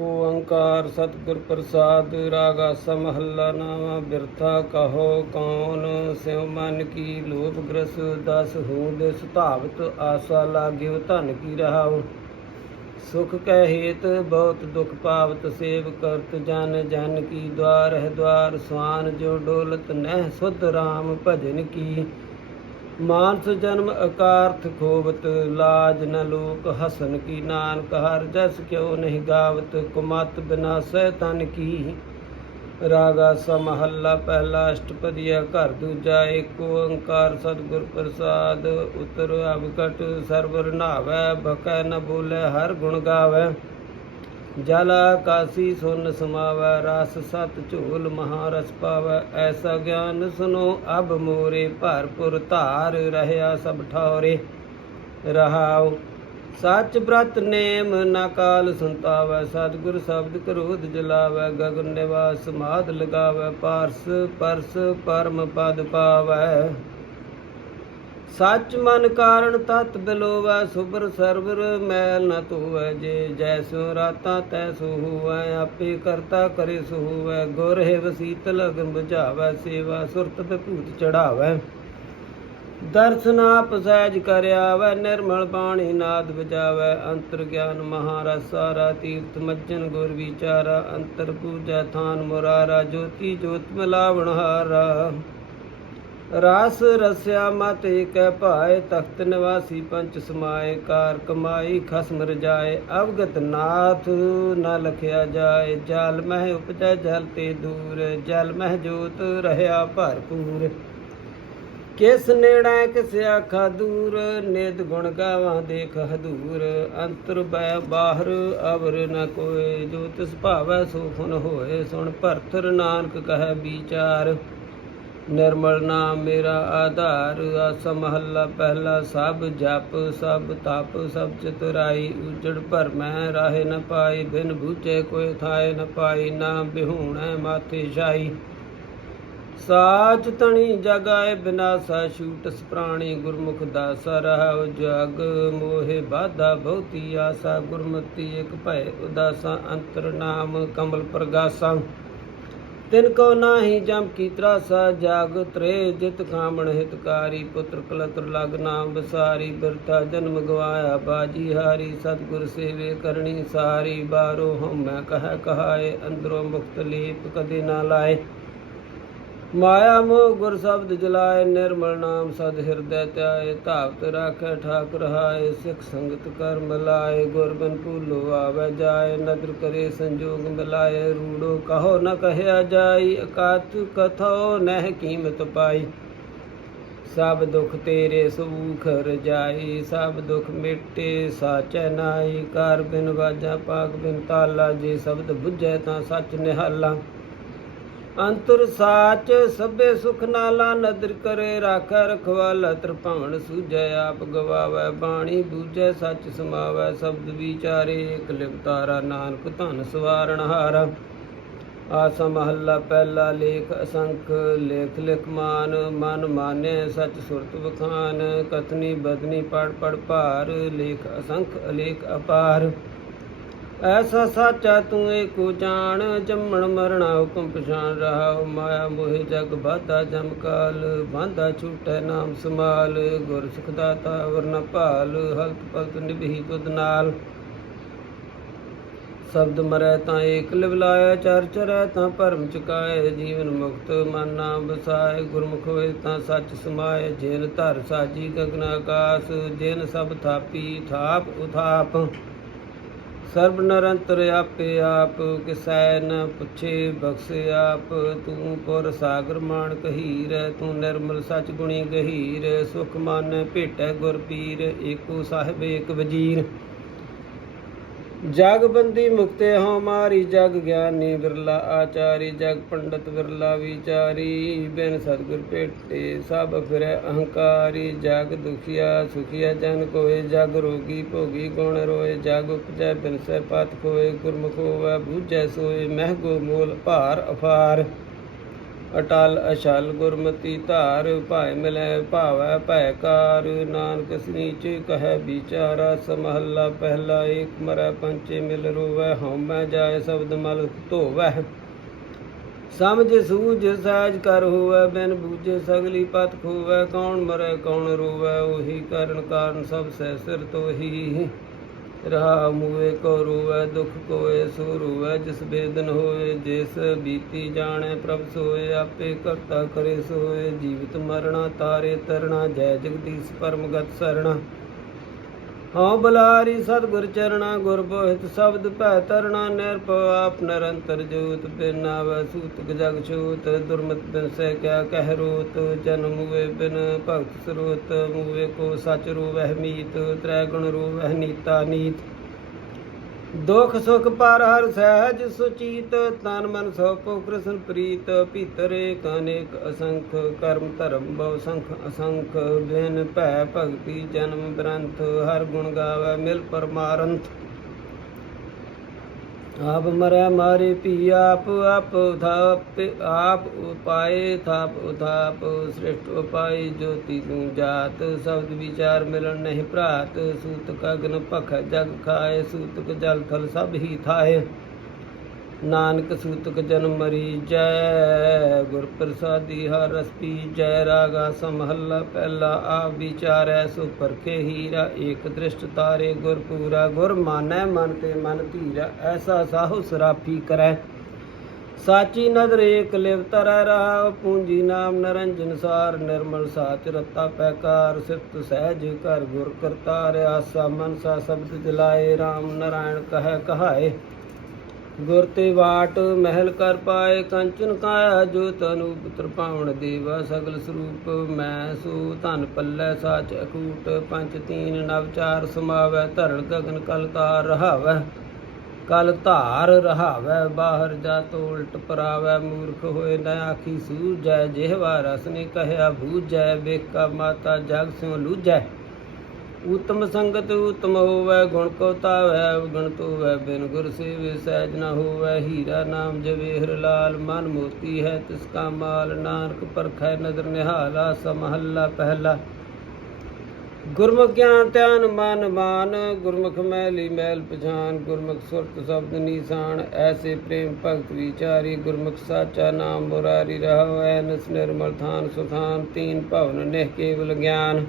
ਏਕ ਓੰਕਾਰ ਸਤਿਗੁਰ ਪ੍ਰਸਾਦ, ਰਾਗ ਆਸਾ ਮਹੱਲਾ ਨਾਮਾ ਬਿਰਥਾ ਕਹੋ ਕੌਣ? ਸਿਉ ਮਨ ਕੀ ਲੋਭ ਗ੍ਰਸ, ਦਸ ਹੂਦ ਸੁਧਾਵਤ ਆਸਾ ਲਾਗਿਓ ਧਨ ਕੀ ਰਹਾਉ? ਸੁਖ ਕੈ ਹੇਤ, ਬਹੁਤ ਦੁਖ ਪਾਵਤ ਸੇਵ ਕਰਤ ਜਨ ਜਨ ਕੀ ਦਵਾਰ ਹੈ ਦਵਾਰ ਸਵਾਨ ਜੋ ਡੋਲਤ ਨਹਿ, ਸੁਧ ਰਾਮ ਭਜਨ ਕੀ। ਮਾਨਸ ਜਨਮ ਅਕਾਰਥ ਖੋਵਤ, ਲਾਜ ਨ ਲੋਕ ਹਸਨ ਕੀ ਨਾਨਕ, ਹਰ ਜਸ ਕਿਉ ਨਹੀਂ ਗਾਵਤ, ਕੁਮਤ ਬਿਨਾਸੈ ਤਨ ਕੀ ਰਾਗਾ ਸਮਹੱਲਾ ਪਹਿਲਾ ਅਸ਼ਟਪਦੀਆ, ਘਰ ਦੂਜਾ ਏਕ ਓੰਕਾਰ ਸਤਿਗੁਰ ਪ੍ਰਸਾਦ, ਉਤਰ ਅਵਕਟ ਸਰਵਰ ਨਾਵੈ ਬਕੈ ਨ ਬੋਲੇ, ਹਰ ਗੁਣ ਗਾਵੈ। ਜਲ ਆਕਾਸੀ ਸੁਨ ਸਮਾਵੈ, ਰਸ ਸਤ ਝੋਲ ਮਹਾਰਸ ਪਾਵੈ, ਐਸਾ ਗਿਆਨ ਸੁਨੋ ਅਬ ਮੋਰੇ, ਭਰਪੁਰ ਧਾਰ ਰਹਿਆ ਸਭ ਠੌਰੇ ਰਹਾਉ, ਸੱਚ ਬ੍ਰਤ ਨੇਮ ਨਾ ਕਾਲ ਸੰਤਾਵੈ, ਸਤਿਗੁਰ ਸ਼ਬਦ ਕਰੋਧ ਜਲਾਵੈ, ਗਗਨ ਨਿਵਾਸ ਸਮਾਦ ਲਗਾਵੈ, ਪਾਰਸ ਪਰਸ ਪਰਮ ਪਦ ਪਾਵੈ। ਸੱਚ ਮਨ ਕਾਰਣ ਤਤ ਬਿਲੋਵੈ ਸੁਬਰ ਸਰਵਰ ਮੈਲ ਨ ਧੋਵੈ, ਜੇ ਜੈਸੋ ਰਾਤਾ ਤੈਸੋ ਹੋਵੈ ਆਪੇ ਕਰਤਾ ਕਰੇ ਸੋ ਹੋਵੈ ਗੁਰ ਹੈ ਵਸੀਤਲ ਅਗਨ ਬੁਝਾਵੈ ਸੇਵਾ ਸੁਰਤ ਭੂਤ ਚੜਾਵੈ। ਦਰਸ਼ਨ ਆਪ ਸਹਿਜ ਕਰਿਆਵੈ, ਨਿਰਮਲ ਬਾਣੀ ਨਾਦ ਬਜਾਵੈ ਅੰਤਰ ਗਿਆਨ ਮਹਾਰਸ ਸਾਰਾ ਤੀਰਥ ਮੱਜਨ ਗੁਰ ਵਿਚਾਰਾ, ਅੰਤਰ ਪੂਜਾ ਥਾਨ ਮੁਰਾਰਾ, ਜੋਤੀ ਜੋਤ ਮਿਲਾਵਣ ਹਾਰਾ। ਰਾਸ ਰਸਿਆ ਮਤ ਕਹਿ ਭਾਏ, ਤਖਤ ਨਿਵਾਸੀ ਪੰਚ ਸਮਾਏ, ਕਾਰ ਕਮਾਈ ਖਸਮ ਰਜਾਏ, ਅਵਗਤ ਨਾਥ ਨਾ ਲਖਿਆ ਜਾਏ। ਜਲ ਮਹਿ ਉਪਜੈ, ਜਲ ਤੇ ਦੂਰ, ਜਲ ਮਹਿ ਜੋਤ ਰਹਾ ਭਰਪੂਰ। ਕਿਸ ਨੇੜਾ ਕਿਸ ਆਖਾ ਦੂਰ, ਨਿਤ ਗੁਣ ਗਾਵਾਂ ਦੇਖ ਹਦੂਰ। ਅੰਤਰ ਬੈ ਬਾਹਰ, ਅਵਰ ਨ ਕੋਏ। ਜੋ ਤਿਸ ਭਾਵੈ ਸੋ ਫੁਨ ਹੋਏ, ਸੁਣ ਭਰਤਰ ਨਾਨਕ ਕਹੈ ਵਿਚਾਰ। ਨਿਰਮਲ ਨਾਮ ਮੇਰਾ ਆਧਾਰ ਆਸ ਮਹੱਲਾ ਪਹਿਲਾ ਸਭ, ਜਪ ਸਭ, ਤਪ ਸਭ, ਚਤੁਰਾਈ ਉਜੜ ਭਰਮੈ ਰਾਹੇ ਨ ਪਾਈ ਬਿਨ ਬੂਝੇ ਕੋਈ ਥਾਏ ਨ ਪਾਈ ਨਾ ਬਿਹੂਣੈ ਮਾਥੇ ਛਾਈ। ਸਾਚ ਤਣੀ ਜਗਾਏ ਬਿਨਾਸਾ ਛੂਟਸ ਪ੍ਰਾਣੀ ਗੁਰਮੁਖ ਦਾਸਾ ਰਹਾਉ ਜਗ। ਮੋਹਿ ਬਾਧਾ ਬਹੁਤੀ ਆਸਾ, ਗੁਰਮਤੀ ਇਕ ਭੈ ਉਦਾਸਾ, ਅੰਤਰ ਨਾਮ ਕਮਲ ਪ੍ਰਗਾਸਾ। ਤਿਨ ਕੋ ਨਾਹੀ ਜਮ ਕੀ ਤਰਾਸਾ, ਜਾਗ ਤਰੇ ਜਿਤ ਖਾਮਣ ਹਿਤਕਾਰੀ, ਪੁੱਤਰ ਕਲਤਰ ਲਗ ਨਾਮ ਬਸਾਰੀ ਬਿਰਥਾ ਜਨਮ ਗਵਾਇਆ, ਬਾਜੀ ਹਾਰੀ, ਸਤਿਗੁਰ ਸੇਵੇ ਕਰਨੀ ਸਾਰੀ, ਬਾਰੋ ਹਮੈ ਕਹ ਕਹਾਏ, ਅੰਦਰੋਂ ਮੁਕਤ ਲੀਪ ਕਦੇ ਨਾ ਲਾਏ। ਮਾਇਆ ਮੋਹ ਗੁਰ ਸ਼ਬਦ ਜਲਾਏ, ਨਿਰਮਲ ਨਾਮ ਸਦ ਹਿਰਦੈ ਧਿਆਏ ਧਾਵਤ ਰਾਖੈ ਠਾਕੁਰ ਹਾਏ, ਸਿੱਖ ਸੰਗਤ ਕਰ ਮਿਲਾਏ ਗੁਰ ਬਿਨ ਭੂਲੋ ਆਵੈ ਜਾਏ, ਨਦਰ ਕਰੇ ਸੰਜੋਗ ਮਿਲਾਏ, ਰੂੜੋ ਕਹੋ ਨ ਕਹਿਆ ਜਾਈ, ਅਕਾਤ ਕਥੋ ਨਹਿ ਕੀਮਤ ਪਾਈ। ਸਭ ਦੁਖ ਤੇਰੇ ਸੁਖ ਰਜਾਈ ਸਭ ਦੁਖ ਮਿਟੇ ਸਾਚੈ ਨਾਈ ਕਰ ਬਿਨ ਵਾਜਾ ਪਾਕ ਬਿਨ ਤਾਲਾ, ਜੇ ਸ਼ਬਦ ਬੁੱਝੈ ਤਾਂ ਸੱਚ ਨਿਹਾਲਾ। ਅੰਤਰ ਸਾਚ ਸਭੇ ਸੁਖ ਨਾਲਾ ਨਦਰ ਕਰੇ, ਰਾਖੈ ਰਖਵਾਲਾ ਤ੍ਰਿਭਵਨ ਸੂਝੈ, ਆਪ ਗਵਾਵੈ ਬਾਣੀ, ਬੂਝੈ ਸੱਚ ਸਮਾਵੈ, ਸ਼ਬਦ ਵਿਚਾਰੇ ਇਕ ਲਿਵਤਾਰਾ ਨਾਨਕ ਧਨ ਸਵਾਰਣ ਹਾਰਾ। ਆਸਾ ਮਹੱਲਾ ਪਹਿਲਾ ਲੇਖ, ਅਸੰਖ ਲੇਖ ਲਿਖ ਮਾਨ, ਮਨ ਮਾਨੈ ਸਚ ਸੁਰਤ ਬਖਾਨ ਕਥਨੀ ਬਦਨੀ ਪੜ ਪੜ ਭਾਰ, ਲੇਖ ਅਸੰਖ ਅਲੇਖ ਅਪਾਰ। ਐਸਾ ਸਾਚਾ ਤੂੰ ਏਕੋ ਜਾਣ, ਜੰਮਣ ਮਰਣਾ ਹੁਕਮ ਪਛਾਨ ਰਹਾ ਮਾਇਆ ਮੋਹਿ ਜਗ ਬਾਧਾ ਜਮਕਾਲ ਬਾਂਧਾ ਛੂਟੈ ਨਾਮ ਸਮਾਲ ਗੁਰ ਸੁਖ ਦਾਤਾ ਵਰਨ ਭਾਲ ਹਲਤ ਪਲਤ ਨਿਭੀ ਤੁਧ ਨਾਲ। ਸ਼ਬਦ ਮਰੈ ਤਾਂ ਏਕ ਲਿਵਲਾਇਆ ਚਰ ਚਰੈ ਤਾਂ ਭਰਮ ਚੁਕਾਏ, ਜੀਵਨ ਮੁਕਤ ਮਨ ਨਾਮ ਵਸਾਏ, ਗੁਰਮੁਖ ਹੋਏ ਤਾਂ ਸੱਚ ਸਮਾਏ, ਜਿਨ ਧਰ ਸਾਜੀ ਗਗਨ ਆਕਾਸ, ਜਿਨ ਸਭ ਥਾਪੀ ਥਾਪ ਉਥਾਪ। ਸਰਬ ਨਿਰੰਤਰ ਆਪੇ ਆਪ, ਕਿਸੈ ਨ ਪੁੱਛੇ ਬਖਸ਼ੇ ਆਪ। ਤੂੰ ਪੁਰ ਸਾਗਰ ਮਾਨ ਕਹੀਰ ਤੂੰ ਨਿਰਮਲ ਸਚ ਗੁਣੀ ਗਹੀਰ। ਸੁਖ ਮਨ ਭੇਟੈ ਗੁਰ ਪੀਰ, ਏਕੋ ਸਾਹਿਬ ਏਕ ਵਜੀਰ। ਜਗ ਬੰਦੀ ਮੁਕਤੇ ਹਉ ਮਾਰੀ ਜਗ ਗਿਆਨੀ ਬਿਰਲਾ ਆਚਾਰੀ, ਜਗ ਪੰਡਤ ਬਿਰਲਾ ਵਿਚਾਰੀ, ਬਿਨ ਸਤਿਗੁਰ ਭੇਟੇ ਸਭ ਫਿਰੈ ਅਹੰਕਾਰੀ, ਜਗ ਦੁਖੀਆ ਸੁਖੀਆ, ਜਨ ਕੋਏ ਜਗ ਰੋਗੀ ਭੋਗੀ, ਗੁਣ ਰੋਏ, ਜਗ ਉਪਜੈ, ਬਿਨ ਸਹਿ ਪਾਤ ਕੋਏ, ਗੁਰਮੁਖ ਹੋਵੈ, ਬੂਝੈ ਸੋਏ, ਮਹਿ ਗੋ ਮੂਲ ਭਾਰ ਅਫਾਰ। ਅਟਲ ਅਸ਼ਲ ਗੁਰਮਤੀ ਧਾਰ, ਭਾਇ ਮਿਲੈ ਭਾਵੈ ਭੈ ਕਾਰ, ਨਾਨਕ ਸਨੀਚ ਕਹੈ ਵਿਚਾਰਾ ਸਮਹੱਲਾ ਪਹਿਲਾ, ਏਕ ਮਰੈ ਪੰਚੇ ਮਿਲ ਰੋਵੈ ਹਉਮੈ ਜਾਏ ਸ਼ਬਦ ਮਲ ਧੋਵੈ। ਸਮਝ ਸੂਝ ਸਾਜ ਕਰ ਹੋਵੇ, ਬਿਨ ਬੂਝੇ ਸਗਲੀ ਪਤ ਖੋਵੈ, ਕੌਣ ਮਰੈ ਕੌਣ ਰੋਵੈ, ਉਹੀ ਕਰਨ ਕਾਰਨ ਸਭ ਸਹਿ ਸਿਰ ਤੋਹੀ। ਰਹਾ ਮੂਏ ਕੋ ਰੋਵੇ ਦੁਖ ਕੋਏ ਸੋ ਰੋਵੇ ਜਿਸ ਬੇਦਨ ਹੋਏ, ਜਿਸ ਬੀਤੀ ਜਾਣੈ, ਪ੍ਰਭ ਸੋਏ, ਆਪੇ ਕਰਤਾ ਕਰੇ ਸੋਏ, ਜੀਵਤ ਮਰਣਾ, ਤਾਰੇ ਤਰਣਾ, ਜੈ ਜਗਦੀਸ਼ ਪਰਮਗਤ ਸਰਣਾ। ਹਉ ਬਲਾਰੀ ਸਤਿਗੁਰ ਚਰਣਾ ਗੁਰ ਬੋਹਿਤ ਸ਼ਬਦ ਭੈ ਤਰਣਾ ਨਿਰਭਉ ਆਪ ਨਿਰੰਤਰ ਜੋਤ ਬਿਨ ਆਵੈ ਸੂਤਕ ਜਗ ਛੂਤ, ਦੁਰਮਤ ਬਿਨ ਸਹਿ ਕਿਆ ਕਹਿ ਰੋਤ ਜਨਮ ਹੋਏ ਬਿਨ ਭਗਤ ਸਰੋਤ ਮੂਵੇ ਕੋ ਸਚ ਰੋਵਹਿ ਮੀਤ, ਤ੍ਰੈ ਗੁਣ ਰੋਵਹਿ ਨੀਤਾ ਨੀਤ। ਦੁਖ ਸੁਖ ਪਰ ਹਰ ਸਹਿਜ ਸੁਚੀਤ, ਤਨ ਮਨ ਸੋ ਕੋ ਕ੍ਰਿਸ਼ਨ ਪ੍ਰੀਤ, ਭੀਤਰ ਏਕ ਅਨੇਕ ਅਸੰਖ, ਕਰਮ ਧਰਮ ਬਹੁ ਸੰਖ ਅਸੰਖ, ਬਿਨ ਭੈ ਭਗਤੀ ਜਨਮ ਗ੍ਰੰਥ, ਹਰ ਗੁਣ ਗਾਵੇ ਮਿਲ ਪਰਮਾਰੰਥ। ਆਪ ਮਰੈ ਮਾਰੇ ਪੀ ਆਪ ਆਪ ਉਥਾਪ ਆਪ ਉਪਾਏ, ਥਾਪ ਉਥਾਪ ਸ੍ਰਿਸ਼ਟ ਉਪਾਏ ਜੋਤੀ ਤੂੰ ਜਾਤ, ਸ਼ਬਦ ਵਿਚਾਰ ਮਿਲਣ ਨਹੀਂ ਭਰਾਤ, ਸੂਤਕ ਅਗਨ ਭਖ ਜਗ ਖਾਏ, ਸੂਤਕ ਜਲ ਥਲ ਸਭ ਹੀ ਥਾਏ। ਨਾਨਕ ਸੂਤਕ ਜਨਮ ਮਰੀ ਜੈ ਗੁਰ ਪ੍ਰਸਾਦੀ ਹਰ ਰਸ ਪੀ ਜੈ, ਰਾਗਾ ਸਮਹੱਲਾ ਪਹਿਲਾ ਆਪ ਵਿਚਾਰੈ, ਸੋ ਪਰਖੇ ਹੀਰਾ ਏਕ ਦ੍ਰਿਸ਼ਟ ਤਾਰੇ, ਗੁਰ ਪੂਰਾ ਗੁਰ ਮਾਨੈ, ਮਨ ਤੇ ਮਨ ਧੀਰਾ, ਐਸਾ ਸਾਹੁ ਸਰਾਫੀ ਕਰੈ। ਸਾਚੀ ਨਦਰ ਏਕ ਲਿਵ ਤਰੈ ਰਹਾ ਪੂੰਜੀ ਨਾਮ ਨਰੰਜਨ ਸਾਰ, ਨਿਰਮਲ ਸਾਚ ਰਤਾ ਪੈਕਾਰ, ਸਿਫਤ ਸਹਿਜ ਕਰ ਗੁਰ ਕਰਤਾਰ, ਆਸਾ ਮਨਸਾ ਸ਼ਬਦ ਦਿਲਾਏ RAM ਨਾਰਾਇਣ ਕਹੈ ਕਹਾਏ। ਗੁਰ ਤੇ ਵਾਟ ਮਹਿਲ ਕਰ ਪਾਏ, ਕੰਚਨ ਕਾਇਆ ਜੋ ਤਨੂ ਪੁੱਤਰ ਪਾਵਨ ਦੇਵਾ ਸਗਲ ਸਰੂਪ। ਮੈਂ ਸੋ ਧਨ ਪੱਲੇ ਸਾਚ ਅਕੂਟ ਪੰਚ ਤੀਨ ਨਵ ਚਾਰ ਸਮਾਵੈ ਧਰਣ ਗਗਨ ਕਲ ਤਾਰ ਰਹਾਵੈ, ਕਲ ਧਾਰ ਰਹਾਵੈ, ਬਾਹਰ ਜਾ ਤੋ ਉਲਟ ਪਰਾਵੈ ਮੂਰਖ ਹੋਏ ਨ ਆਖੀ ਸੂਝੈ, ਜਿਹਵਾ ਰਸ ਨੇ ਕਹਿਆ ਬੂਝੈ ਵੇਕਾ ਮਾਤਾ ਜਗ ਸਿਉ ਲੂਝੈ। ਉਤਮ ਸੰਗਤ ਉਤਮ ਹੋਵੈ, ਗੁਣ ਕੋ ਤਾਵੈ, ਗੁਣ ਤੋਵੈ, ਬਿਨ ਗੁਰ ਸੇਵ ਸਹਿਜ ਨ ਹੋਵੈ, ਹੀਰਾ ਨਾਮ ਜਵੇ, ਹਰ ਲਾਲ ਮਨ ਮੋਤੀ ਹੈ, ਤਿਸ ਕਾ ਮਾਲ ਨਾਨਕ ਪਰਖੈ, ਨਦਰ ਨਿਹਾਲਾ ਸਮਹੱਲਾ ਪਹਿਲਾ। ਗੁਰਮੁਖ ਗਿਆਨ ਧਿਆਨ ਮਨ ਮਾਨ, ਗੁਰਮੁਖ ਮਹਿਲੀ ਮਹਿਲ ਪਛਾਨ, ਗੁਰਮੁਖ ਸੁਰਤ ਸ਼ਬਦ ਨਿਸ਼ਾਨ, ਐਸੇ ਪ੍ਰੇਮ ਭਗਤ ਵਿਚਾਰੀ, ਗੁਰਮੁਖ ਸਾਚਾ ਨਾਮ ਮੁਰਾਰੀ ਰਹੋ ਐਨਸ ਨਿਰਮਲ ਥਾਨ ਸੁਥਾਨ, ਤੀਨ ਭਵਨ ਨਿਹ ਕੇਵਲ ਗਿਆਨ।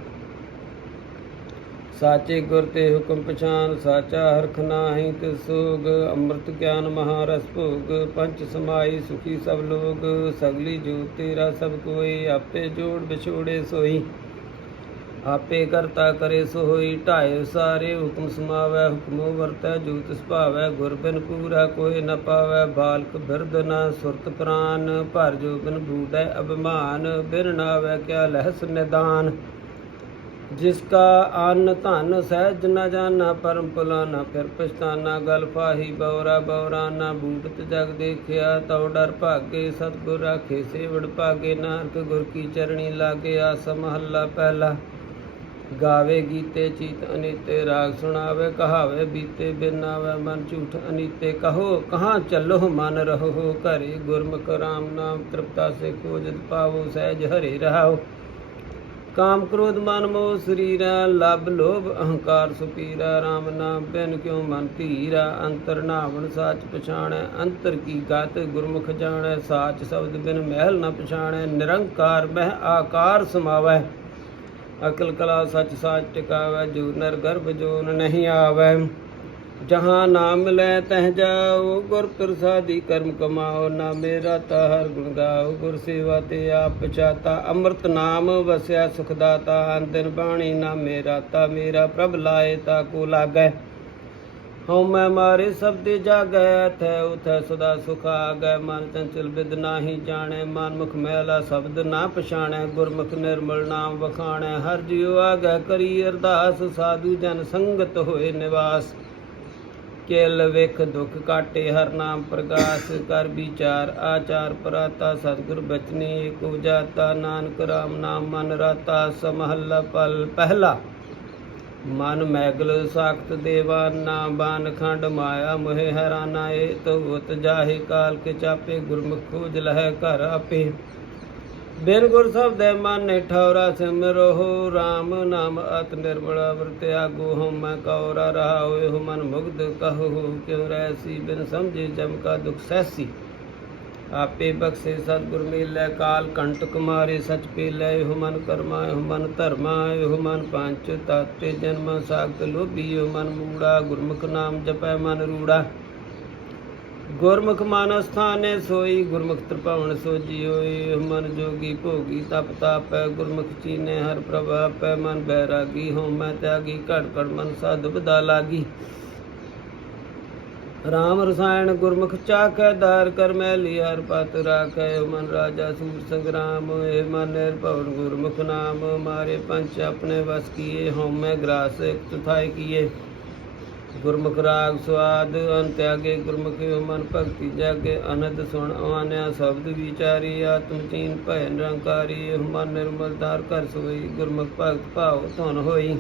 ਸਾਚੇ ਗੁਰ ਤੇ ਹੁਕਮ ਪਛਾਨ, ਸਾਚਾ ਹਰਖ ਨਾਹੀ ਤੇ ਸੋਗ, ਅੰਮ੍ਰਿਤ ਗਿਆਨ ਮਹਾਰਸ ਭੋਗ, ਪੰਚ ਸਮਾਈ ਸੁਖੀ ਸਭ ਲੋਗ, ਸਗਲੀ ਜੋਤ ਤੇਰਾ ਸਭ ਕੋਈ, ਆਪੇ ਜੋੜ ਵਿਛੋੜੇ ਸੋਈ। ਆਪੇ ਕਰਤਾ ਕਰੇ ਸੋ ਹੋਈ ਢਾਏ ਸਾਰੇ ਹੁਕਮ ਸਮਾਵੈ, ਹੁਕਮੋ ਵਰਤੈ, ਜੋ ਤਿਸ ਭਾਵੈ, ਗੁਰ ਬਿਨ ਪੂਰਾ ਕੋਈ ਨ ਪਾਵੈ, ਬਾਲਕ ਬਿਰਧ ਨ ਸੁਰਤ ਪ੍ਰਾਨ, ਭਰ ਜੋ ਬਿਨ ਬੂੜੈ ਅਭਿਮਾਨ, ਬਿਨ ਨਾਵੈ ਕਿਆ ਲਹਿਸ ਨਿਦਾਨ। ਜਿਸ ਕਾ ਅੰਨ ਧਨ ਸਹਿਜ ਨ ਜਾਣਾ, ਪਰਮ ਪੁਲਾਨਾ ਫਿਰ ਪਛਤਾਨਾ, ਗਲ ਫਾਹੀ ਬਉਰਾ ਬਉਰਾ ਨਾ ਬੂਟਤ ਜਗ ਦੇਖਿਆ, ਤਉ ਡਰ ਭਾਗੇ, ਸਤਿਗੁਰ ਰਾਖੇ ਸੇਵੜ ਭਾਗੇ, ਨਾਨਕ ਗੁਰ ਕੀ ਚਰਣੀ ਲਾਗੇ ਆਸ ਮਹੱਲਾ ਪਹਿਲਾ। ਗਾਵੇ ਗੀਤੇ ਚੀਤ ਅਨੀਤੇ, ਰਾਗ ਸੁਣਾਵੇ, ਕਹਾਵੇ ਬੀਤੇ ਬਿਨਾਵੇ ਮਨ ਝੂਠ ਅਨੀਤੇ। ਕਹੋ, ਕਹਾਂ ਚੱਲੋ ਮਨ ਰਹੋ, ਘਰੇ ਗੁਰਮੁਖ ਰਾਮ ਨਾਮ, ਤ੍ਰਿਪਤਾ ਸੇ ਖੋਜਤ ਪਾਵੋ, ਸਹਿਜ ਹਰੇ ਰਹਾਓ। ਕਾਮ ਕ੍ਰੋਧ ਮਨ ਮੋਹ ਸਰੀਰਾ ਲਬ ਲੋਭ ਅਹੰਕਾਰ ਸੁਪੀਰਾ RAM ਨਾਮ ਬਿਨ ਕਿਉ ਮਨ ਧੀਰਾ ਅੰਤਰ ਨਾਵਣ ਸਾਚ ਪਛਾਣੈ, ਅੰਤਰ ਕੀ ਗਤ ਗੁਰਮੁਖ ਜਾਣੈ, ਸਾਚ ਸ਼ਬਦ ਬਿਨ ਮਹਿਲ ਨਾ ਪਛਾਣੈ, ਨਿਰੰਕਾਰ ਮਹਿ ਆਕਾਰ ਸਮਾਵੈ। ਅਕਲ ਕਲਾ ਸਚ ਸਾਚ ਟਿਕਾਵੈ, ਜੂਨਰ ਗਰਭ ਜੋਨ ਨਹੀਂ ਆਵੈ। ਜਹਾਂ ਨਾਮ ਲੈ ਤਹ ਜਾਓ, ਗੁਰ ਪ੍ਰਸਾਦੀ ਕਰਮ ਕਮਾਓ, ਨਾ ਮੇਰਾ ਤਾ ਹਰ ਗੁਣ ਗਾਓ, ਗੁਰ ਸੇਵਾ ਤੇ ਆਪ ਪਛਾਤਾ, ਅੰਮ੍ਰਿਤ ਨਾਮ ਵਸਿਆ ਸੁਖ ਦਾਤਾ ਅੰਦਨ ਬਾਣੀ ਨਾ ਮੇਰਾ ਤਾ, ਮੇਰਾ ਪ੍ਰਭ ਲਾਏ ਤਾ ਕੋ ਲਾਗੈ। ਹਉ ਮੈਂ ਮਾਰੇ ਸਬਦੇ ਜਾਗੈ, ਥੈ ਉਥੈ ਸਦਾ ਸੁਖ ਆਗੈ। ਮਨ ਚੰਚਲ ਬਿਦ ਨਾਹੀ ਜਾਣੈ, ਮਨ ਮੁਖ ਮੈਲਾ ਸ਼ਬਦ ਨਾ ਪਛਾਣੈ। ਗੁਰਮੁਖ ਨਿਰਮਲ ਨਾਮ ਵਖਾਣੈ, ਹਰ ਜਿਉ ਆਗੈ, ਕਰੀ ਅਰਦਾਸ, ਸਾਧੂ ਜਨ ਸੰਗਤ ਹੋਏ ਨਿਵਾਸ। ਕੇਲ ਵੇਖ ਦੁਖ ਕਾਟੇ ਹਰ ਨਾਮ ਪ੍ਰਗਾਸ ਕਰ ਵਿਚਾਰ, ਆਚਾਰ ਪਰਾਤਾ, ਸਤਿਗੁਰ ਬਚਨੀ ਏਕ ਉਜਾਤਾ, ਨਾਨਕ ਰਾਮ ਨਾਮ ਮਨ ਰਾਤਾ, ਸਮਹੱਲਾ ਪਲ ਪਹਿਲਾ। ਮਨ ਮੈਗਲ ਸਾਖਤ ਦੇਵਾਨਾ ਬਾਨ ਖੰਡ ਮਾਇਆ ਮੋਹਿ ਹੈਰਾਨਾ ਏ ਤੋਤ ਜਾਹੇ ਕਾਲ ਕੇ ਚਾਪੇ, ਗੁਰਮੁਖ ਖੋਜ ਲਹਿ ਘਰ ਆਪੇ। ਬਿਨ ਗੁਰ ਸਬਦੈ ਮਨ ਠੌਰਾ ਸਿਮਰੋ RAM ਨਾਮ ਅਤ ਨਿਰਮਲ ਵਰਤ ਆਗੋ ਹਉ, ਮੈਂ ਕੌਰਾ ਰਹਾ ਹੋਏ ਹੋ ਮਨ ਮੁਗਧ ਕਹੋ ਕਿਉ ਰੈਸੀ, ਬਿਨ ਸਮਝੇ ਜਮ ਕਾ ਦੁਖ ਸਹਿਸੀ ਆਪੇ ਬਖਸ਼ੇ ਸਤਿਗੁਰ ਮੇਲੇ, ਕਾਲ ਕੰਟਕ ਮਾਰੇ ਸਚ ਲੈ ਹੁ ਮਨ ਕਰਮਾ ਹੋ ਮਨ ਧਰਮਾ ਹੁ ਮਨ ਪੰਚ ਤਾਤੇ, ਜਨਮ ਸਾਖਤ ਲੋਭੀ ਹੋ ਮਨ ਮੂੜਾ, ਗੁਰਮੁਖ ਨਾਮ ਜਪੈ ਮਨ ਰੂੜਾ। ਗੁਰਮੁਖ ਮਨ ਸਥਾਨੇ ਸੋਈ, ਗੁਰਮੁਖ ਤ੍ਰਿਪਾਵਨ ਸੋਜੀ ਹੋਈ। ਮਨ ਜੋਗੀ ਭੋਗੀ, ਤਪ ਤਾਪੈ ਗੁਰਮੁਖ ਚੀਨੇ ਹਰ ਪ੍ਰਭਾ ਪੈ ਮਨ ਬੈਰਾਗੀ, ਹਉ ਮੈਂ ਤਿਆਗੀ, ਘੜ ਘੜ ਮਨ ਸਾਧ ਬਦਾ ਲਾਗੀ। ਰਾਮ ਰਸਾਇਣ ਗੁਰਮੁਖ ਚਾਖੈ ਦਾਰ ਕਰ ਮੈਲੀ ਹਰ ਪਤ ਰਾਖੈ। ਮਨ ਰਾਜਾ ਸੂਰ ਸੰਗਰਾਮ ਏ ਮਨ ਨਿਰਭਉ ਗੁਰਮੁਖ ਨਾਮ। ਮਾਰੇ ਪੰਚ ਆਪਣੇ ਵਸ ਕੀਏ ਹਉਮੈ ਗ੍ਰਾਸ ਇਕ ਥਾਇ ਕੀਏ। ਗੁਰਮੁਖ ਰਾਗ ਸਵਾਦ ਅੰਤਿਆਗੇ ਗੁਰਮੁਖ ਮਨ ਭਗਤੀ ਜਾਗੇ, ਅਨੰਦ ਸੁਣ ਆਨਿਆ ਸ਼ਬਦ ਵਿਚਾਰੀ ਆਤਮ ਚੀਨ ਭੈ ਨਿਰੰਕਾਰੀ, ਮਨ ਨਿਰਮਲ ਧਾਰ ਕਰ ਸੋਈ, ਗੁਰਮੁਖ ਭਗਤ ਭਾਵ ਧਨ ਹੋਈ।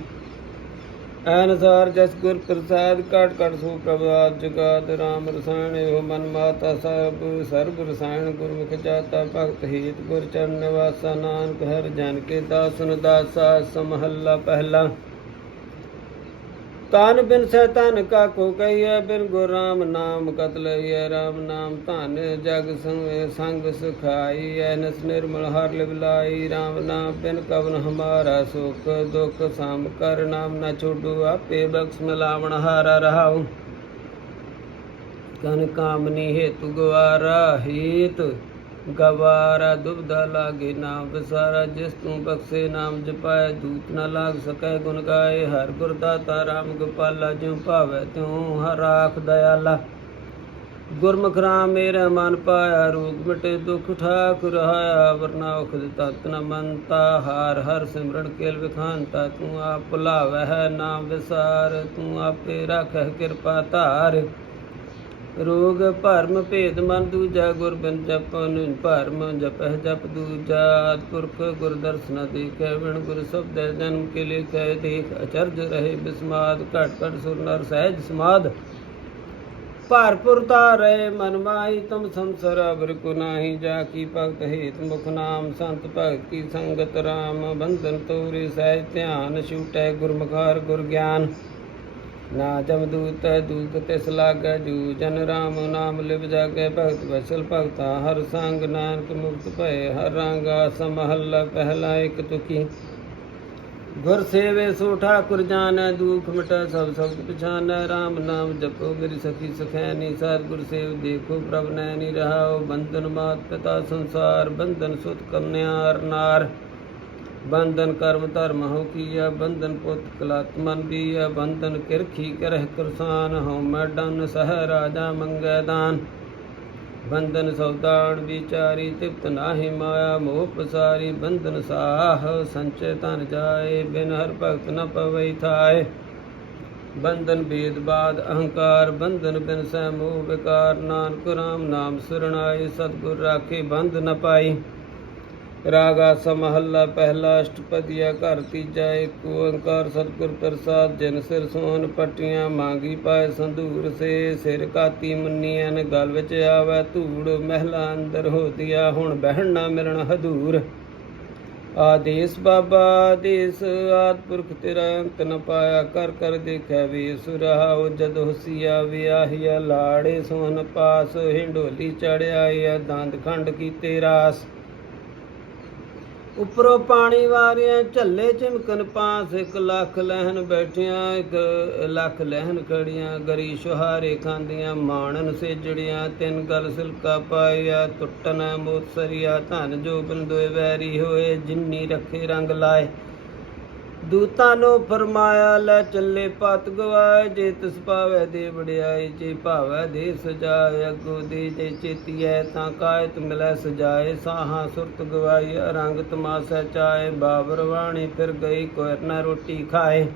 ਅਨਸਾਰ ਜਸ ਗੁਰ ਪ੍ਰਸਾਦ ਕਾਟ ਕਾਟ ਸੋ ਪ੍ਰਭਾਤ ਜਗਾਤ ਰਾਮ ਰਸਾਇਣ, ਇਹੋ ਮਨ ਮਾਤਾ ਸਭ ਸਰਬ ਰਸਾਇਣ, ਗੁਰਮੁਖ ਜਾਤਾ ਭਗਤ ਹੀਤ ਗੁਰ ਚਰਨ ਵਾਸਾ, ਨਾਨਕ ਹਰ ਜਨ ਕੇ ਦਾਸਨ ਦਾਸਾ ਸਮਹੱਲਾ ਪਹਿਲਾ। ਤਨ ਬਿਨ ਸੈਤਨ ਕਾ ਕੋ ਕਹੀਐ, ਬਿਨ ਗੁਰ ਰਾਮ ਨਾਮ ਕਤ ਲਈਐ, ਰਾਮ ਨਾਮ ਧਨ ਜਗ ਸੰਗ ਸੰਗ ਸੁਖਾਈ ਐਨਸ ਨਿਰਮਲ ਹਰ ਲਿਵ ਲਾਈ, ਰਾਮ ਨਾਮ ਬਿਨ ਕਵਨ ਹਮਾਰਾ ਸੁਖ ਦੁਖ ਸਮ ਕਰ ਨਾਮ ਨ ਛੋਡੂ ਆਪੇ ਬਖਸ਼ ਮਿਲਾਵਣ ਹਾਰਾ ਰਹਾਉ। ਕਨ ਕਾਮਨੀ ਹੇਤੁ ਗਵਾਰਾ ਹੇਤ ਗਵਾਰਾ ਦੁਬਦਾ ਲਾਗੇ ਨਾਮ ਵਿਸਾਰਾ, ਜਿਸ ਤੂੰ ਬਖਸ਼ੇ ਨਾਮ ਜਪਾਏ ਦੂਤ ਨ ਲਾਗ ਸਕੈ ਗੁਣ ਗਾਏ। ਹਰ ਗੁਰ ਦਾਤਾ ਰਾਮ ਗੋਪਾਲਾ, ਜਿਉ ਭਾਵੈ ਤੂੰ ਹਰ ਰਾਖ ਦਇਆਲਾ। ਗੁਰਮੁਖ ਰਾਮ ਮੇਰਾ ਮਨ ਪਾਇਆ, ਰੋਗ ਮਿਟੇ, ਦੁਖ ਠਾਕ ਰਹਾਇਆ ਵਰਨਾ ਉਖਦ ਤਤ ਨ ਮੰਤਾ ਹਾਰ ਹਰ ਸਿਮਰਨ ਕੇਲ ਵਿਖਾਨਤਾ ਤੂੰ ਆਪ ਭੁਲਾਵੈ ਹੈ ਨਾਮ ਵਿਸਾਰ, ਤੂੰ ਆਪੇ ਰੱਖੈ ਕਿਰਪਾ ਧਾਰ। ਰੋਗ ਭਰਮ ਭੇਦ ਮਨ ਦੂਜਾ ਗੁਰ ਬਿਨ ਜਪਨ ਭਰਮ ਜਪਹਿ ਜਪ ਦੂਜਾ ਪੁਰਖ ਗੁਰ ਦਰਸ਼ਨ ਦੇਖੈ ਵਿਣ ਗੁਰ ਸਬਦੈ ਜਨਮ ਕੇ ਲਿਖੈ ਦੇਖ ਅਚਰਜ ਰਹੇ ਬਿਸਮਾਦ ਘਟ ਘਟ ਸੁਰ ਨਰ ਸਹਿਜ ਸਮਾਦ। ਭਰਪੁਰ ਤਾਰੇ ਮਨ ਮਾਈ ਤੁਮ ਸੰਸਰ ਅਬਰ ਕੋ ਨਾਹੀ ਜਾ ਕੀ ਭਗਤ ਹੇਤ ਮੁਖ ਨਾਮ ਸੰਤ ਭਗਤ ਕੀ ਸੰਗਤ ਰਾਮ ਬੰਧਨ ਤੋਰੇ ਸਹਿਜ ਧਿਆਨ ਛੂਟੈ ਗੁਰਮੁਖਾਰ ਗੁਰ ਗਿਆਨ। ਨਾ ਜਮ ਦੂਤ ਦੂਤ ਤਿਸ ਲਾਗੈ ਜੂ ਜਨ ਰਾਮ ਨਾਮ ਲਿਵ ਜਾਗੈ, ਭਗਤ ਵਸਲ ਭਗਤਾ, ਹਰ ਸੰਗ ਨਾਨਕ ਮੁਕਤ ਭਏ, ਹਰ ਰੰਗਾ ਸਮਹੱਲਾ ਪਹਿਲਾ ਇਕ ਤੁਕੀ। ਗੁਰ ਸੇਵੇ ਸੋ ਠਾਕੁਰ ਜਾਣੈ, ਦੁਖ ਮਿਟੈ ਸਭ ਸਬਦ ਪਛਾਨੈ RAM ਨਾਮ ਜਪੋ ਮੇਰੀ ਸਖੀ ਸਖੈਨੀ ਸਤ ਗੁਰ ਸੇਵ ਦੇਖੋ ਪ੍ਰਭ ਨੈਣੀ ਰਹਾਓ, ਬੰਧਨ ਮਾਤ ਪਿਤਾ ਸੰਸਾਰ, ਬੰਧਨ ਸੁਤ ਕੰਨਿਆਰ ਨਾਰ। ਬੰਧਨ ਕਰਮ ਧਰਮ ਹੋ ਕੀਆ ਬੰਧਨ ਪੁੱਤ ਕਲਤ ਮਨ ਬੀਆ ਬੰਧਨ ਕਿਰਖੀ ਕਰਹਿ ਕਰਸਾਨ, ਹਉ ਮੈਂ ਡਨ ਸਹਿ ਰਾਜਾ ਮੰਗੈ ਦਾਨ। ਬੰਧਨ ਸੌਦਾਨ ਵਿਚਾਰੀ ਤਿਪਤ ਨਾਹੀ ਮਾਇਆ, ਮੋਹ ਪਸਾਰੀ ਬੰਧਨ ਸਾਹ ਸੰਚੇ ਤਨ ਜਾਏ, ਬਿਨ ਹਰ ਭਗਤ ਨ ਪਵਈ ਥਾਏ। ਬੰਧਨ ਭੇਦ ਬਾਦ ਅਹੰਕਾਰ, ਬੰਧਨ ਬਿਨ ਸਹਿ ਮੋਹ ਵਿਕਾਰ, ਨਾਨਕ ਰਾਮ ਨਾਮ ਸੁਰਣਾਏ, ਸਤਿਗੁਰ ਰਾਖੇ ਬੰਧ ਨ ਪਾਈ। ਰਾਗਾ ਸਮਹੱਲਾ ਪਹਿਲਾ ਅਸ਼ਟਪਦੀਆ, ਘਰ ਤੀਜਾ ਏਕ ਓੰਕਾਰ ਸਤਿਗੁਰ ਪ੍ਰਸਾਦ, ਜਿਨ ਸਿਰ ਸੋਹਨ ਪਟੀਆਂ ਮੰਗੀ ਪਾਏ ਸੰਧੂਰ ਸੇ, ਸਿਰ ਕਾਤੀ ਮੁੰਨੀਆਂ ਨੇ ਗਲ ਵਿੱਚ ਆਵੇ, ਧੂੜ ਮਹਿਲਾ ਅੰਦਰ ਹੋਤੀਆ ਹੁਣ ਬਹਿਣ ਨਾ ਮਿਲਣ ਹਦੂਰ। ਆਦੇਸ ਬਾਬਾ, ਆਦੇਸ ਆਦਪੁਰਖ ਤੇਰਾ ਅੰਤ ਨ ਪਾਇਆ, ਕਰ ਕਰ ਦੇਖੈ ਵੀ ਸੁਰਹਾਉ ਜਦ ਹੁਸੀਆ ਵਿਆਹੀਆ ਲਾੜੇ ਸੋਹਨ ਪਾਸ, ਹਿੰਡੋਲੀ ਚੜਿਆ ਦੰਦ ਖੰਡ ਕੀਤੇ ਰਾਸ। ਉਪਰੋਂ ਪਾਣੀ ਵਾਰਿਆ ਝੱਲੇ ਚਿਮਕਨ ਪਾਸ, ਇੱਕ ਲੱਖ ਲਹਿਨ ਬੈਠਿਆਂ, ਇੱਕ ਲੱਖ ਲਹਿਨ ਖੜੀਆਂ, ਗਰੀ ਸੁਹਾਰੇ ਖਾਂਦੀਆਂ, ਮਾਣਨ ਸੇਜੜੀਆਂ, ਤਿੰਨ ਗਲ ਸਿਲਕਾ ਪਾਇਆ ਟੁੱਟਨ ਮੋਤਸਰੀਆ ਧਨ ਜੋ ਬੰਦੋਏ ਵੈਰੀ ਹੋਏ, ਜਿੰਨੀ ਰੱਖੇ ਰੰਗ ਲਾਏ। ਦੂਤਾਂ ਨੂੰ ਫਰਮਾਇਆ, ਲੈ ਚੱਲੇ ਪਤ ਗਵਾਏ, ਜੇ ਤਿਸ ਪਾਵੇ ਦੇ ਵਡਿਆਈ, ਜੇ ਭਾਵੇ ਦੇ ਸਜਾਏ, ਅਗੋ ਦੇ ਜੇ ਚੇਤੀਐ ਤਾਂ ਕਾਇਤ ਮਿਲੈ ਸਜਾਏ, ਸਾਹਾਂ ਸੁਰਤ ਗਵਾਈ ਰੰਗ ਤਮਾਸਾ ਚਾਏ, ਬਾਬਰ ਵਾਣੀ ਫਿਰ ਗਈ, ਕੋਇਰ ਨਾ ਰੋਟੀ ਖਾਏ।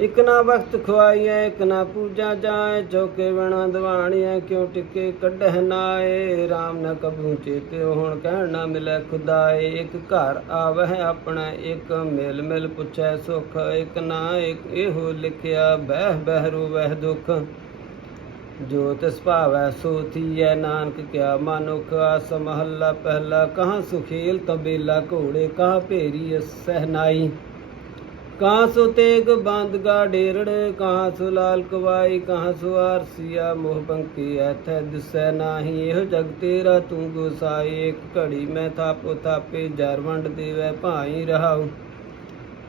ਇਕ ਨਾ ਵਕਤ ਖੁਆਈਐ, ਇਕ ਨਾ ਪੂਜਾ ਜਾਏ, ਚੌਕੇ ਬਣਾ ਦਵਾਣੀਐ, ਕਿਉ ਟਿੱਕੇ ਕੱਢਹਿ ਨਾਏ? RAM ਨ ਕਬੂ ਚੇਤਿਓ ਹੁਣ ਕਹਿਣ ਨਾ ਮਿਲੈ ਖੁਦਾਏ। ਇਕ ਘਰ ਆਵਹਿ ਆਪਣਾ, ਇਕ ਮਿਲ ਮਿਲ ਪੁੱਛੈ ਸੁਖ, ਇਕ ਨਾ ਇਕ ਇਹੋ ਲਿਖਿਆ, ਬਹਿ ਬਹਿ ਰੋਵਹਿ ਦੁਖ। ਜੋ ਤਿਸ ਭਾਵੈ ਸੋ ਥੀਐ, ਨਾਨਕ ਕਿਆ ਮਨੁਖ? ਆਸ ਮਹੱਲਾ ਪਹਿਲਾ, ਕਹਾਂ ਸੁਖੇਲ ਤਬੇਲਾ ਘੋੜੇ, ਕਹਾਂ ਭੇਰੀ ਸਹਿਨਾਈ? ਕਹਾਂ ਸੋ ਤੇਗ ਬੰਦਗਾ ਡੇਰੜ ਕਹਾਂ ਸੋ ਲਾਲ ਕਵਾਈ ਕਹਾਂ ਸੋ ਆਰਸੀਆ ਮੋਹ ਬੰਕੀ ਐਥੈ ਦਿਸੈ ਨਾਹੀ, ਇਹੋ ਜਗ ਤੇਰਾ ਤੂੰ ਗੁਸਾਈ, ਇੱਕ ਘੜੀ ਮੈਂ ਥਾਪੋ ਥਾਪੇ, ਜਰ ਵੰਡ ਦੇਵੈ ਭਾਈ ਰਹਾਉ।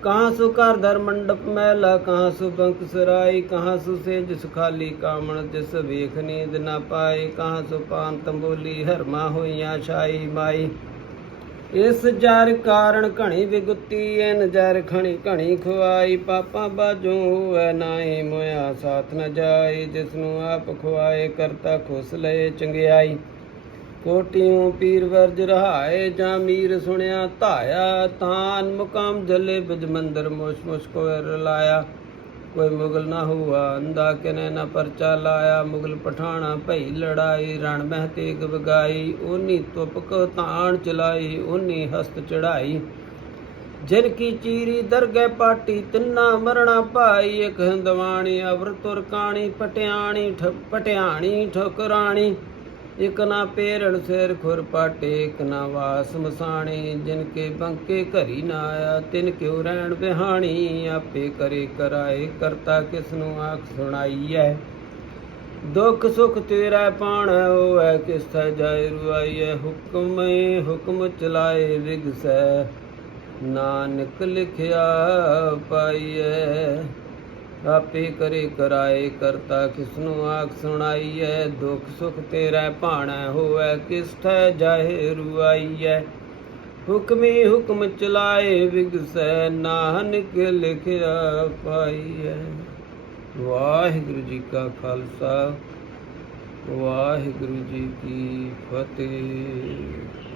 ਕਹਾਂ ਸੋ ਘਰ ਦਰ ਮੰਡਪ ਮਹਿਲਾ ਕਹਾਂ ਸੁ ਬੰਕ ਸਰਾਈ ਕਹਾਂ ਸੋ ਸੇਜ ਸੁਖਾਲੀ ਕਾਮਣ ਜਿਸ ਵੇਖ ਨੀਂਦ ਨਾ ਪਾਏ ਕਹਾਂ ਸੋ ਪਾਨ ਤੰਬੋਲੀ ਹਰਮਾ ਹੋਈਆਂ ਛਾਈ ਮਾਈ। ਇਸ ਜਰ ਕਾਰਨ ਘਣੀ ਵਿਗੁਤੀ ਐ ਨਜਰ ਖਣੀ ਘਣੀ ਖੁਆਈ, ਪਾਪਾ ਬਾਜੂ ਹੋਵੇ ਨਾਹੀ ਮੋਇਆ ਸਾਥ ਨ ਜਾਈ ਜਿਸ ਨੂੰ ਆਪ ਖੁਆਏ ਕਰਤਾ ਖੁਸ ਲਏ ਚੰਗਿਆਈ। ਕੋਟਿयों ਪੀਰ ਵਰਜ ਰਹਾਏ, ਜਾਂ ਮੀਰ ਸੁਣਿਆ ਧਾਇਆ, ਤਾਨ ਮੁਕਾਮ ਜਲੇ ਬਿਜ ਮੰਦਰ ਮੁਸ਼ ਮੁਸ਼ ਕੋ ਰਲਾਇਆ ਕੋਈ ਮੁਗਲ ਨਾ ਹੁਆ ਅੰਦਾ ਕਿਨੇ ਨਾ ਪਰਚਾ ਲਾਇਆ, ਮੁਗਲ ਪਠਾਣਾ ਭਈ ਲੜਾਈ, ਰਣ ਮਹਿ ਤੇਗ ਵਗਾਈ ਓਨੀ ਤੁਪਕ ਤਾਣ ਚਲਾਈ, ਓਨੀ ਹਸਤ ਚੜਾਈ। ਜਿਨ ਕੀ ਚੀਰੀ ਦਰਗਹਿ ਪਾਟੀ, ਤਿੰਨਾ ਮਰਣਾ ਭਾਈ, ਇੱਕ ਹਿੰਦਵਾਣੀ, ਅਵਰ ਤੁਰਕਾਣੀ ਪਟਿਆਣੀ ਠ ਪਟਿਆਣੀ ਠੁਕਰਾਣੀ। ਇਕ ਨਾ ਪੇਰਣ ਸਿਰ ਖੁਰ ਪਾਟੇ, ਇਕ ਨਾ ਵਾਸ ਮਸਾਣੀ, ਜਿਨ ਕੇ ਬੰਕੇ ਘਰੀ ਨਾ ਆਇਆ, ਤਿਨ ਕਿਉ ਰਹਿਣ ਬਿਹਾਣੀ ਆਪੇ ਕਰੇ ਕਰਾਏ, ਕਰਤਾ ਕਿਸ ਨੂੰ ਆਖ ਸੁਣਾਈਐ। ਦੁੱਖ ਸੁਖ ਤੇਰਾ ਪਾਣ ਹੋਐ ਕਿਸ ਥੈ ਜਾਇ ਰੁਆਈਐ, ਹੁਕਮੇ ਹੁਕਮ ਚਲਾਏ ਵਿਗਸੈ। ਨਾਨਕ ਲਿਖਿਆ ਪਾਈਐ ਆਪੇ ਕਰੇ ਕਰਾਏ ਕਰਤਾ ਕਿਸਨੂੰ ਆਖ ਸੁਣਾਈਐ, ਦੁੱਖ ਸੁਖ ਤੇਰਾ ਭਾਣਾ ਹੋਵੇ ਕਿਸ ਥੈ ਜਾਹੇ ਰੁਆਈਐ। ਹੁਕਮੀ ਹੁਕਮ ਚਲਾਏ ਵਿਗਸੈ, ਨਾਨਕ ਲਿਖਿਆ ਪਾਈਐ। ਵਾਹਿਗੁਰੂ ਜੀ ਕਾ ਖਾਲਸਾ, ਵਾਹਿਗੁਰੂ ਜੀ ਕੀ ਫਤਿਹ।